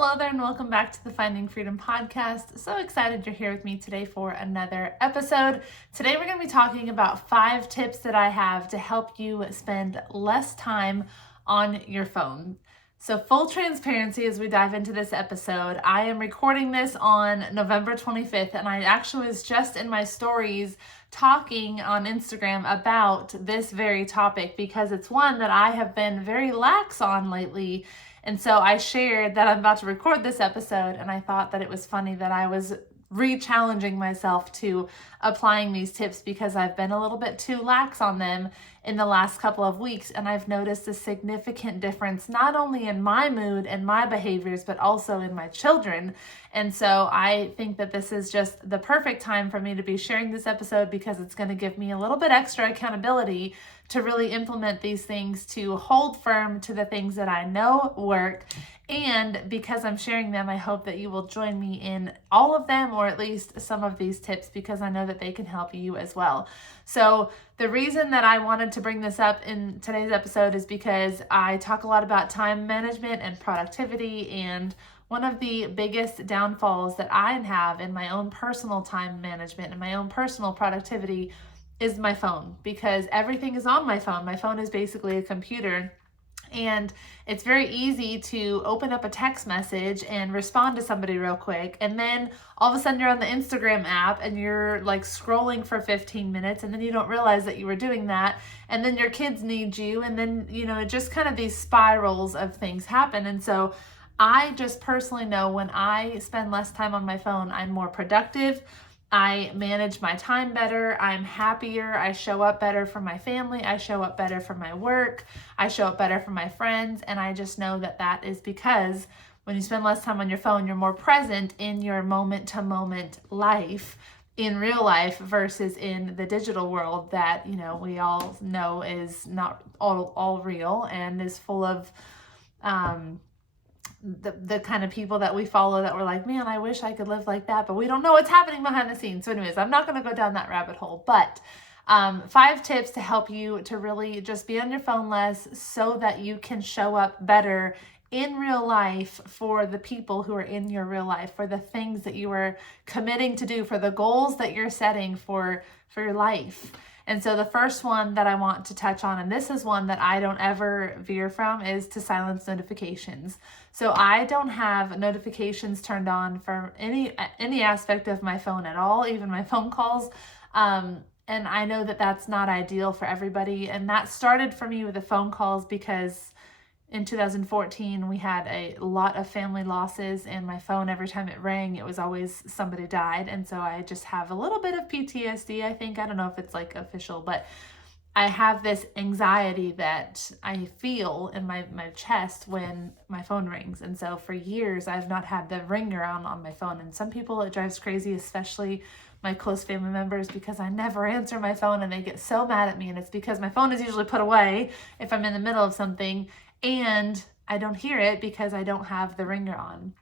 Hello there and welcome back to the Finding Freedom podcast. So excited you're here with me today for another episode. Today we're going to be talking about 5 tips that I have to help you spend less time on your phone. So full transparency as we dive into this episode, I am recording this on November 25th and I actually was just in my stories talking on Instagram about this very topic because it's one that I have been very lax on lately. And so I shared that I'm about to record this episode, and I thought that it was funny that I was re-challenging myself to applying these tips because I've been a little bit too lax on them in the last couple of weeks, and I've noticed a significant difference not only in my mood and my behaviors, but also in my children. And so I think that this is just the perfect time for me to be sharing this episode because it's going to give me a little bit extra accountability to really implement these things, to hold firm to the things that I know work. And because I'm sharing them, I hope that you will join me in all of them, or at least some of these tips, because I know that they can help you as well. So the reason that I wanted to bring this up in today's episode is because I talk a lot about time management and productivity, and one of the biggest downfalls that I have in my own personal time management and my own personal productivity is my phone, because everything is on my phone. My phone is basically a computer. And it's very easy to open up a text message and respond to somebody real quick. And then all of a sudden you're on the Instagram app and you're like scrolling for 15 minutes and then you don't realize that you were doing that. And then your kids need you. And then, just kind of these spirals of things happen. And so I just personally know when I spend less time on my phone, I'm more productive. I manage my time better. I'm happier. I show up better for my family. I show up better for my work. I show up better for my friends. And I just know that that is because when you spend less time on your phone, you're more present in your moment-to-moment life, in real life, versus in the digital world that, we all know is not all real and is full of the kind of people that we follow that we're like, man, I wish I could live like that, but we don't know what's happening behind the scenes. So anyways, I'm not going to go down that rabbit hole, but 5 tips to help you to really just be on your phone less so that you can show up better in real life for the people who are in your real life, for the things that you are committing to do, for the goals that you're setting for your life. And so the first one that I want to touch on, and this is one that I don't ever veer from, is to silence notifications. So I don't have notifications turned on for any aspect of my phone at all, even my phone calls. And I know that that's not ideal for everybody. And that started for me with the phone calls because in 2014, we had a lot of family losses, and my phone, every time it rang, it was always somebody died. And so I just have a little bit of PTSD, I think. I don't know if it's like official, but I have this anxiety that I feel in my chest when my phone rings. And so for years, I've not had the ringer on my phone. And some people, it drives crazy, especially my close family members, because I never answer my phone and they get so mad at me. And it's because my phone is usually put away if I'm in the middle of something, and I don't hear it because I don't have the ringer on.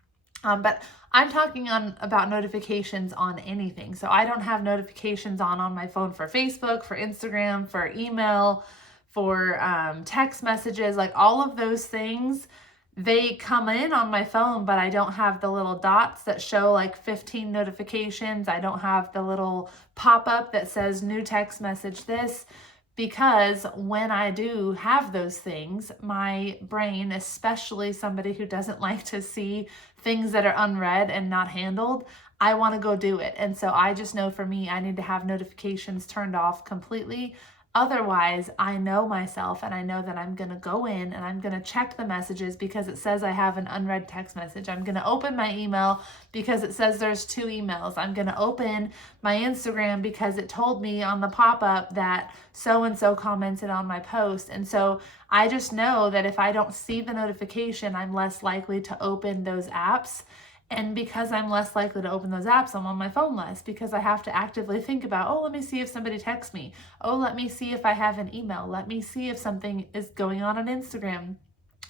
But I'm talking about notifications on anything. So I don't have notifications on my phone for Facebook, for Instagram, for email, for text messages, like all of those things. They come in on my phone, but I don't have the little dots that show like 15 notifications. I don't have the little pop-up that says new text message this. Because when I do have those things, my brain, especially somebody who doesn't like to see things that are unread and not handled, I want to go do it. And so I just know for me, I need to have notifications turned off completely. Otherwise, I know myself and I know that I'm going to go in and I'm going to check the messages because it says I have an unread text message. I'm going to open my email because it says there's 2 emails. I'm going to open my Instagram because it told me on the pop-up that so-and-so commented on my post. And so I just know that if I don't see the notification, I'm less likely to open those apps. And because I'm less likely to open those apps, I'm on my phone less because I have to actively think about, oh, let me see if somebody texts me. Oh, let me see if I have an email. Let me see if something is going on Instagram.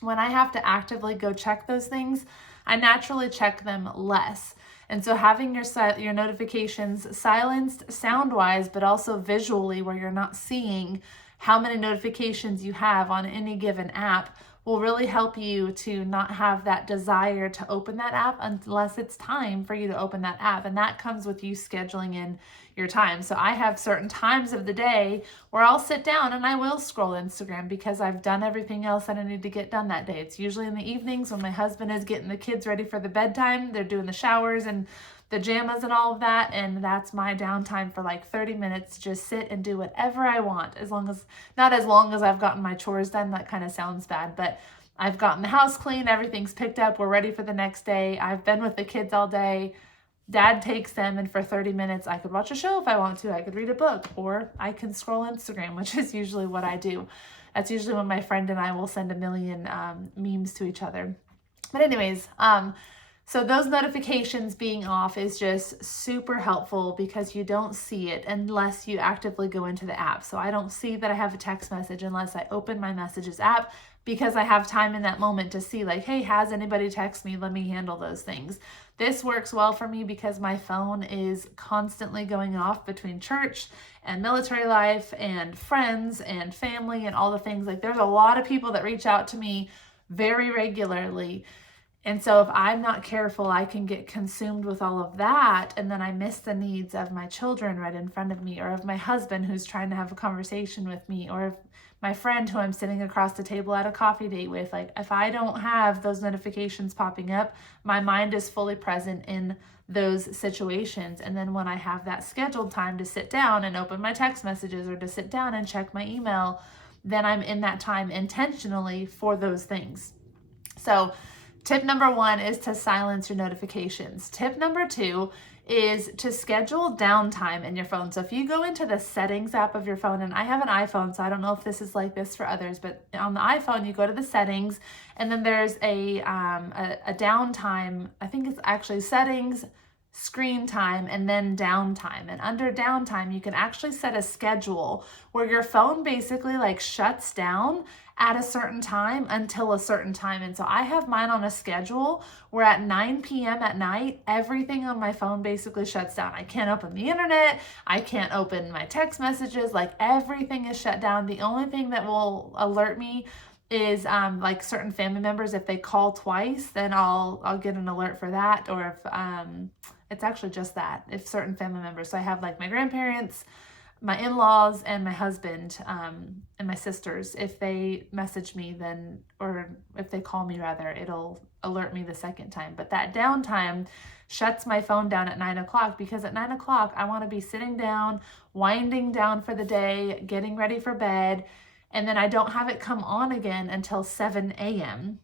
When I have to actively go check those things, I naturally check them less. And so having your notifications silenced sound-wise, but also visually, where you're not seeing how many notifications you have on any given app, will really help you to not have that desire to open that app unless it's time for you to open that app. And that comes with you scheduling in your time. So I have certain times of the day where I'll sit down and I will scroll Instagram because I've done everything else that I need to get done that day. It's usually in the evenings when my husband is getting the kids ready for the bedtime. They're doing the showers and the pajamas and all of that, and that's my downtime for like 30 minutes to just sit and do whatever I want, not as long as I've gotten my chores done. That kind of sounds bad, but I've gotten the house clean, everything's picked up, we're ready for the next day. I've been with the kids all day. Dad takes them, and for 30 minutes I could watch a show if I want to, I could read a book, or I can scroll Instagram, which is usually what I do. That's usually when my friend and I will send a million memes to each other. But anyways, so those notifications being off is just super helpful because you don't see it unless you actively go into the app. So I don't see that I have a text message unless I open my messages app, because I have time in that moment to see like, hey, has anybody text me? Let me handle those things. This works well for me because my phone is constantly going off between church and military life and friends and family and all the things. Like, there's a lot of people that reach out to me very regularly. And so if I'm not careful, I can get consumed with all of that, and then I miss the needs of my children right in front of me, or of my husband who's trying to have a conversation with me, or of my friend who I'm sitting across the table at a coffee date with. Like, if I don't have those notifications popping up, my mind is fully present in those situations. And then when I have that scheduled time to sit down and open my text messages or to sit down and check my email, then I'm in that time intentionally for those things. So tip number 1 is to silence your notifications. Tip number 2 is to schedule downtime in your phone. So if you go into the settings app of your phone, and I have an iPhone, so I don't know if this is like this for others, but on the iPhone, you go to the settings, and then there's a downtime. I think it's actually settings, screen time, and then downtime. And under downtime, you can actually set a schedule where your phone basically like shuts down at a certain time until a certain time. And so I have mine on a schedule where at 9 p.m. at night, everything on my phone basically shuts down. I can't open the internet. I can't open my text messages. Like, everything is shut down. The only thing that will alert me is like certain family members. If they call twice, then I'll get an alert for that. Or if it's actually just that, if certain family members. So I have like my grandparents, my in-laws, and my husband, and my sisters. If they message me, then, or if they call me rather, it'll alert me the second time. But that downtime shuts my phone down at 9 o'clock, because at 9 o'clock, I want to be sitting down, winding down for the day, getting ready for bed. And then I don't have it come on again until 7 a.m.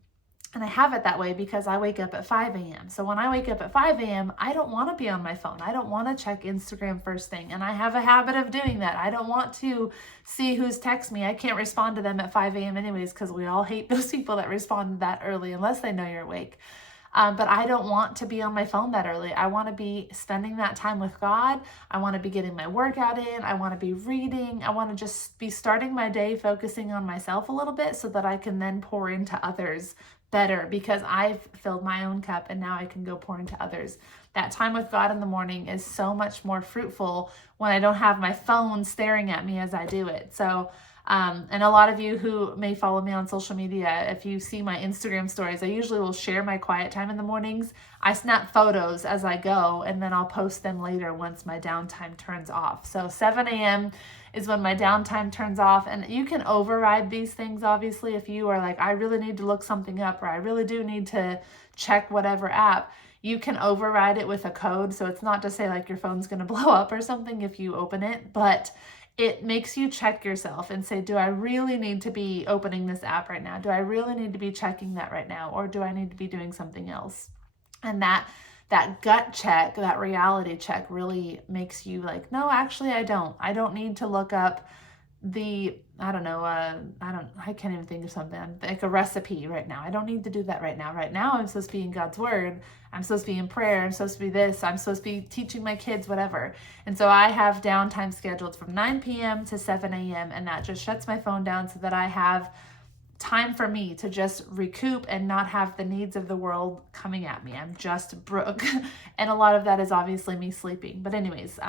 And I have it that way because I wake up at 5 a.m. So when I wake up at 5 a.m., I don't want to be on my phone. I don't want to check Instagram first thing. And I have a habit of doing that. I don't want to see who's text me. I can't respond to them at 5 a.m. anyways, because we all hate those people that respond that early unless they know you're awake. But I don't want to be on my phone that early. I want to be spending that time with God. I want to be getting my workout in. I want to be reading. I want to just be starting my day focusing on myself a little bit so that I can then pour into others better, because I've filled my own cup and now I can go pour into others. That time with God in the morning is so much more fruitful when I don't have my phone staring at me as I do it. So and a lot of you who may follow me on social media, if you see my Instagram stories, I usually will share my quiet time in the mornings. I snap photos as I go, and then I'll post them later once my downtime turns off. So 7 a.m. is when my downtime turns off, and you can override these things, obviously, if you are like, I really need to look something up, or I really do need to check whatever app. You can override it with a code, so it's not to say like your phone's going to blow up or something if you open it, but it makes you check yourself and say, do I really need to be opening this app right now? Do I really need to be checking that right now? Or do I need to be doing something else? And that gut check, that reality check really makes you like, no, actually I don't need to look up I can't even think of something like a recipe right now. I don't need to do that right now. Right now, I'm supposed to be in God's word. I'm supposed to be in prayer. I'm supposed to be this. I'm supposed to be teaching my kids, whatever. And so I have downtime scheduled from 9 p.m. to 7 a.m. And that just shuts my phone down so that I have time for me to just recoup and not have the needs of the world coming at me. I'm just broke. And a lot of that is obviously me sleeping. But anyways,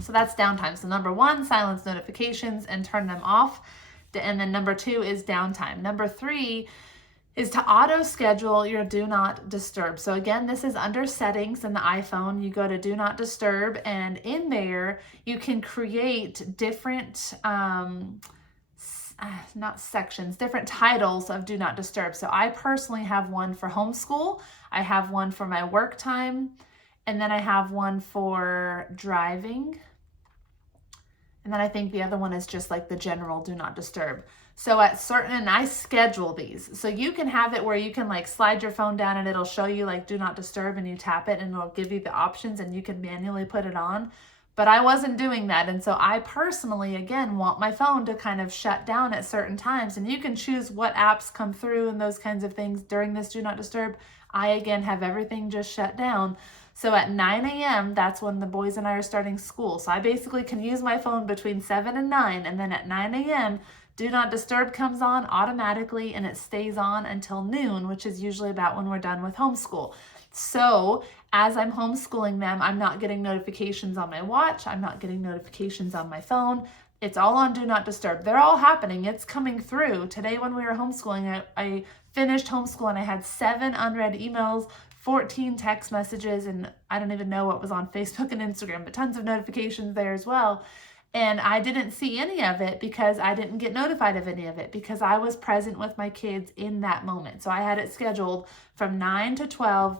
so that's downtime. So number 1, silence notifications and turn them off. And then number 2 is downtime. Number 3 is to auto schedule your do not disturb. So again, this is under settings in the iPhone. You go to do not disturb, and in there you can create different not sections, different titles of do not disturb. So I personally have one for homeschool, I have one for my work time, and then I have one for driving. And then I think the other one is just like the general do not disturb. So and I schedule these. So you can have it where you can like slide your phone down and it'll show you like do not disturb, and you tap it and it'll give you the options and you can manually put it on. But I wasn't doing that. And so I personally, again, want my phone to kind of shut down at certain times. And you can choose what apps come through and those kinds of things during this do not disturb. I, again, have everything just shut down. So at 9 a.m., that's when the boys and I are starting school. So I basically can use my phone between 7 and 9. And then at 9 a.m., do not disturb comes on automatically, and it stays on until noon, which is usually about when we're done with homeschool. So as I'm homeschooling them, I'm not getting notifications on my watch. I'm not getting notifications on my phone. It's all on do not disturb. They're all happening. It's coming through. Today when we were homeschooling, I finished homeschool and I had 7 unread emails, 14 text messages, and I don't even know what was on Facebook and Instagram, but tons of notifications there as well. And I didn't see any of it because I didn't get notified of any of it because I was present with my kids in that moment. So I had it scheduled from 9 to 12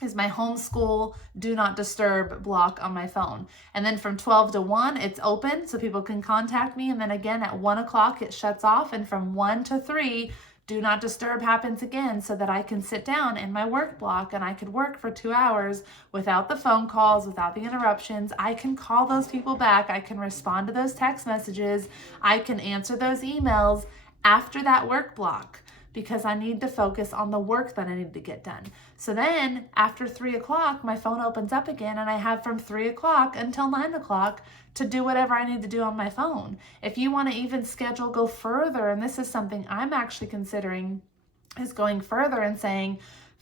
is my homeschool do not disturb block on my phone. And then from 12 to 1, it's open so people can contact me. And then again at 1 o'clock, it shuts off. And from 1 to 3, do not disturb happens again so that I can sit down in my work block and I could work for 2 hours without the phone calls, without the interruptions. I can call those people back. I can respond to those text messages. I can answer those emails after that work block, because I need to focus on the work that I need to get done. So then after 3 o'clock, my phone opens up again and I have from 3 o'clock until 9 o'clock to do whatever I need to do on my phone. If you want to even go further, and this is something I'm actually considering, is going further and saying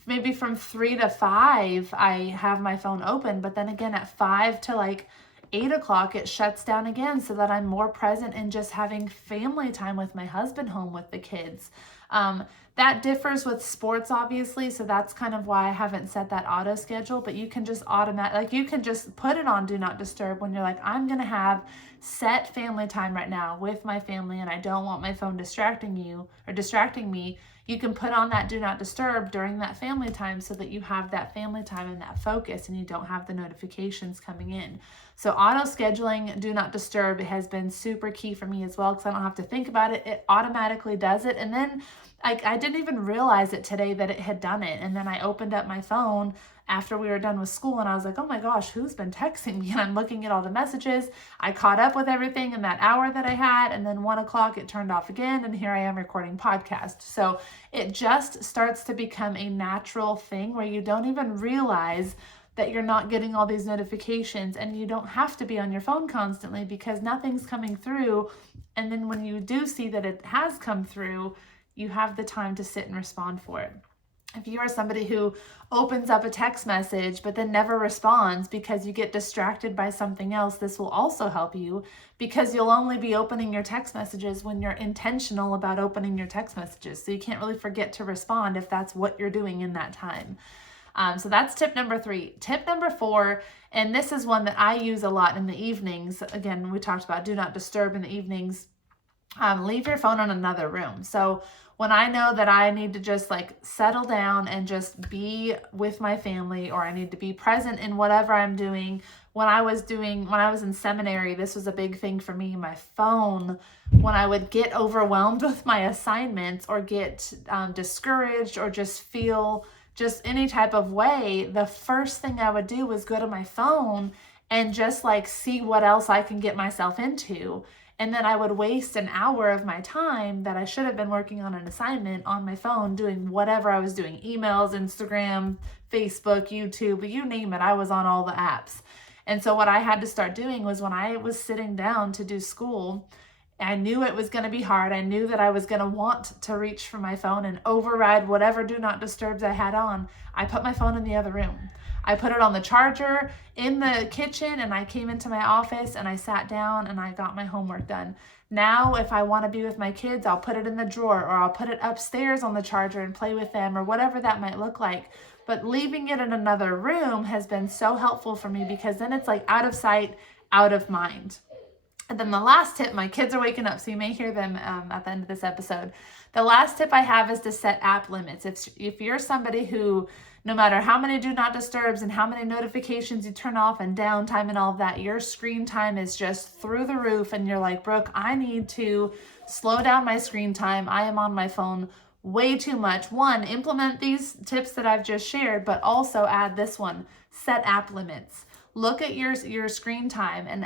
maybe from 3 to 5, I have my phone open, but then again at 5 to like 8 o'clock, it shuts down again so that I'm more present in just having family time with my husband home with the kids. That differs with sports, obviously, so that's kind of why I haven't set that auto schedule, but you can just you can just put it on do not disturb when you're like, I'm going to have set family time right now with my family and I don't want my phone distracting me. You can put on that do not disturb during that family time so that you have that family time and that focus and you don't have the notifications coming in. So auto scheduling do not disturb has been super key for me as well, because I don't have to think about it. It automatically does it. And then I didn't even realize it today that it had done it. And then I opened up my phone after we were done with school and I was like, oh my gosh, who's been texting me? And I'm looking at all the messages. I caught up with everything in that hour that I had, and then 1 o'clock it turned off again, and here I am recording podcast. So it just starts to become a natural thing where you don't even realize that you're not getting all these notifications, and you don't have to be on your phone constantly because nothing's coming through. And then when you do see that it has come through, you have the time to sit and respond for it. If you are somebody who opens up a text message but then never responds because you get distracted by something else, this will also help you, because you'll only be opening your text messages when you're intentional about opening your text messages. So you can't really forget to respond if that's what you're doing in that time. So that's tip number 3. Tip number 4, and this is one that I use a lot in the evenings. Again, we talked about do not disturb in the evenings. Leave your phone in another room. So when I know that I need to just like settle down and just be with my family, or I need to be present in whatever I'm doing. When I was in seminary, this was a big thing for me. My phone, when I would get overwhelmed with my assignments or get discouraged or just feel just any type of way, the first thing I would do was go to my phone and just like see what else I can get myself into. And then I would waste an hour of my time that I should have been working on an assignment on my phone doing whatever I was doing. Emails, Instagram, Facebook, YouTube, you name it. I was on all the apps. And so what I had to start doing was when I was sitting down to do school, I knew it was going to be hard. I knew that I was going to want to reach for my phone and override whatever do not disturbs I had on. I put my phone in the other room. I put it on the charger in the kitchen, and I came into my office and I sat down and I got my homework done. Now, if I want to be with my kids, I'll put it in the drawer, or I'll put it upstairs on the charger and play with them, or whatever that might look like. But leaving it in another room has been so helpful for me, because then it's like out of sight, out of mind. And then the last tip, my kids are waking up, so you may hear them at the end of this episode. The last tip I have is to set app limits. If you're somebody who, no matter how many do not disturbs and how many notifications you turn off and downtime and all of that, your screen time is just through the roof, and you're like, Brooke, I need to slow down my screen time. I am on my phone way too much. One, implement these tips that I've just shared, but also add this one, set app limits. Look at your screen time and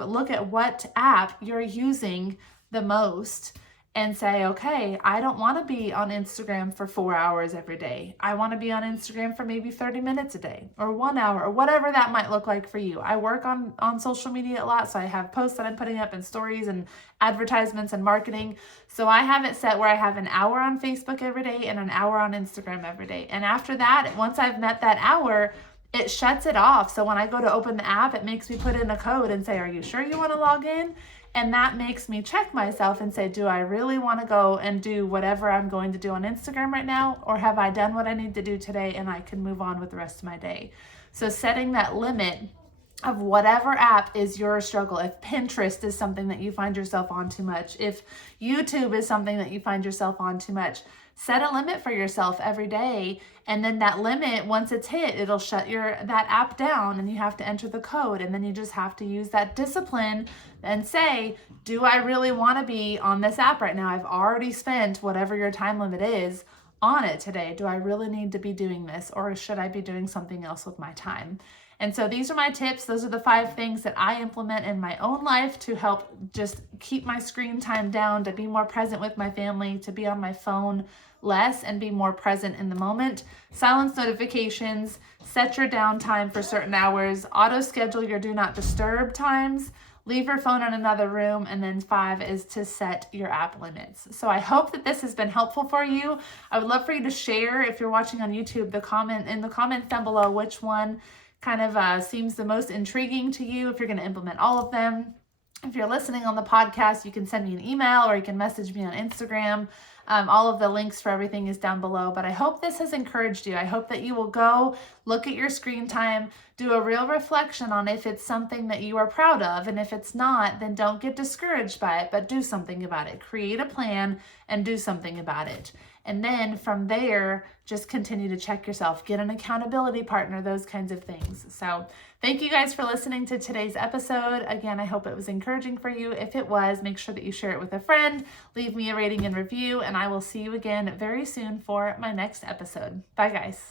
look at what app you're using the most, and say, okay, I don't want to be on Instagram for 4 hours every day. I want to be on Instagram for maybe 30 minutes a day, or 1 hour, or whatever that might look like for you. I work on social media a lot, so I have posts that I'm putting up, and stories and advertisements and marketing. So I have it set where I have an hour on Facebook every day and an hour on Instagram every day. And after that, once I've met that hour, it shuts it off. So when I go to open the app, it makes me put in a code and say, are you sure you want to log in? And that makes me check myself and say, do I really want to go and do whatever I'm going to do on Instagram right now? Or have I done what I need to do today and I can move on with the rest of my day? So setting that limit of whatever app is your struggle. If Pinterest is something that you find yourself on too much, if YouTube is something that you find yourself on too much, set a limit for yourself every day. And then that limit, once it's hit, it'll shut that app down, and you have to enter the code. And then you just have to use that discipline and say, do I really want to be on this app right now? I've already spent whatever your time limit is on it today. Do I really need to be doing this, or should I be doing something else with my time? And so these are my tips. Those are the 5 things that I implement in my own life to help just keep my screen time down, to be more present with my family, to be on my phone less and be more present in the moment. Silence notifications, set your downtime for certain hours, auto schedule your do not disturb times, leave your phone in another room, and then 5 is to set your app limits. So I hope that this has been helpful for you. I would love for you to share, if you're watching on YouTube, in the comments down below which one kind of seems the most intriguing to you, if you're going to implement all of them. If you're listening on the podcast, you can send me an email, or you can message me on Instagram. All of the links for everything is down below. But I hope this has encouraged you. I hope that you will go look at your screen time, do a real reflection on if it's something that you are proud of. And if it's not, then don't get discouraged by it, but do something about it. Create a plan and do something about it. And then from there, just continue to check yourself, get an accountability partner, those kinds of things. So thank you guys for listening to today's episode. Again, I hope it was encouraging for you. If it was, make sure that you share it with a friend, leave me a rating and review, and I will see you again very soon for my next episode. Bye, guys.